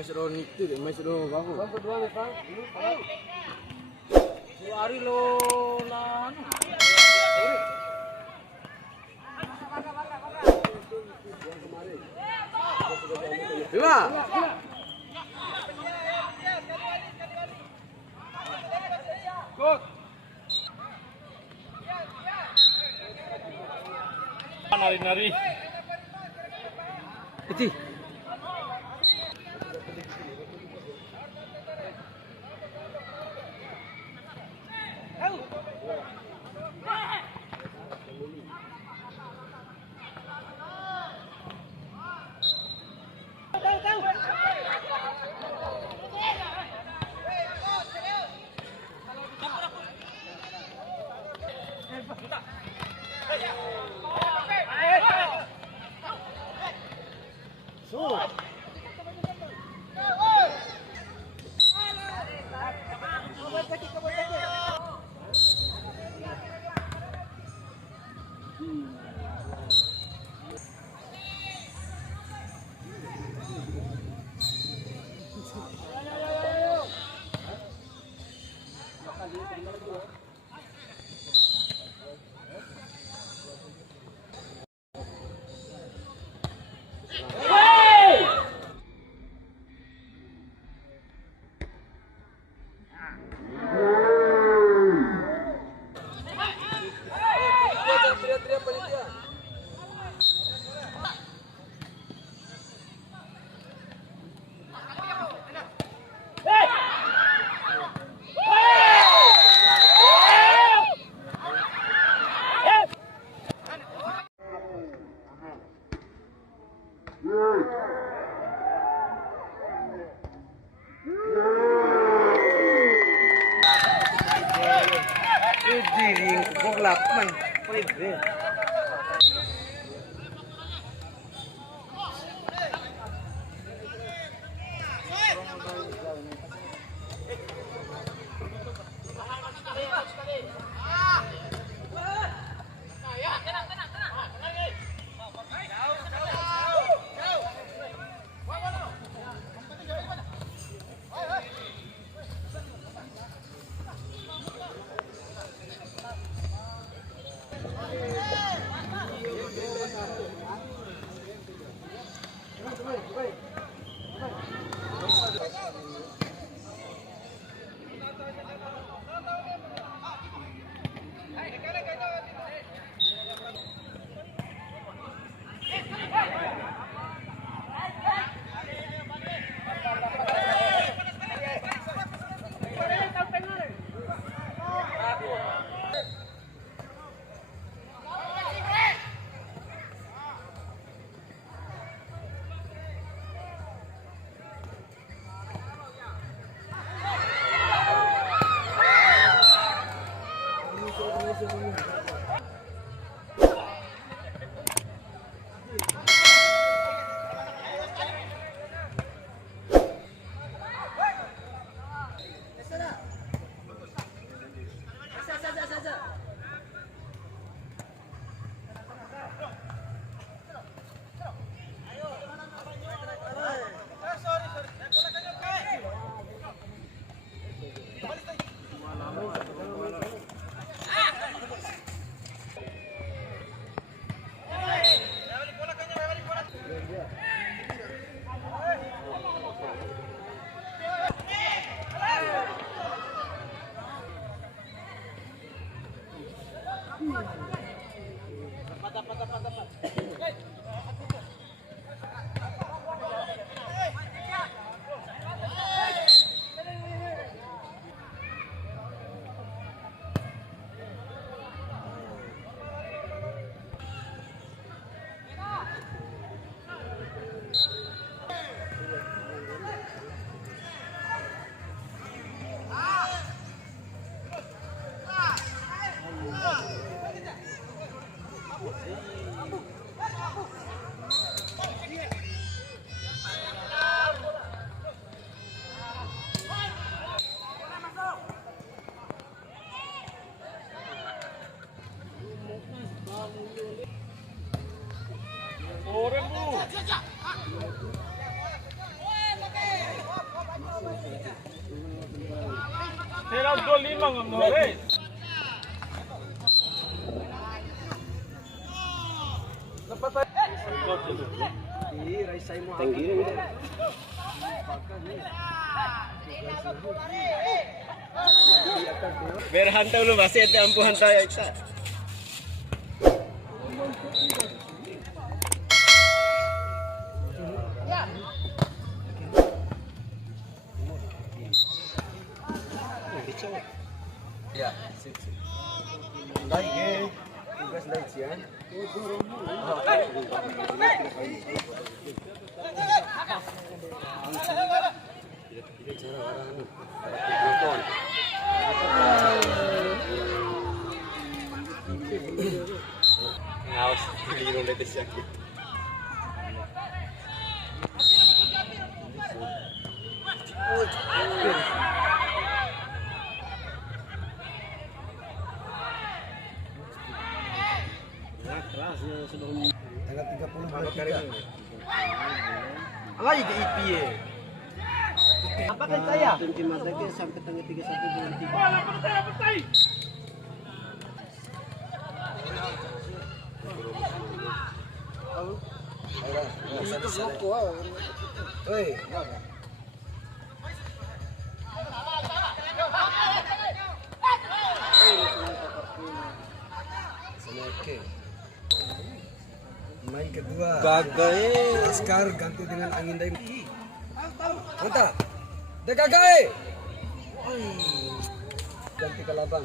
Mas Roni itu deh, Mas Roni bangun. Bang kedua nih, Bang. Ini kalau hari lo lan. Dua. Good. Nari-nari. Itu. Será 25 ngomong, eh. Berhantam lu masih ada ampuhan saya Iksa. Ya, sip. Naik ya. Tugas naik sih ya. Ngawas di rumah itu sakit. Tanggal 30 bulan 3. Lagi ke IP ya. Apa kan saya? Timati sampai tanggal 31 bulan 3. Main kedua. Gagai. Askar ganti dengan angin daim. Mantap. Gagai. Ganti ke labang.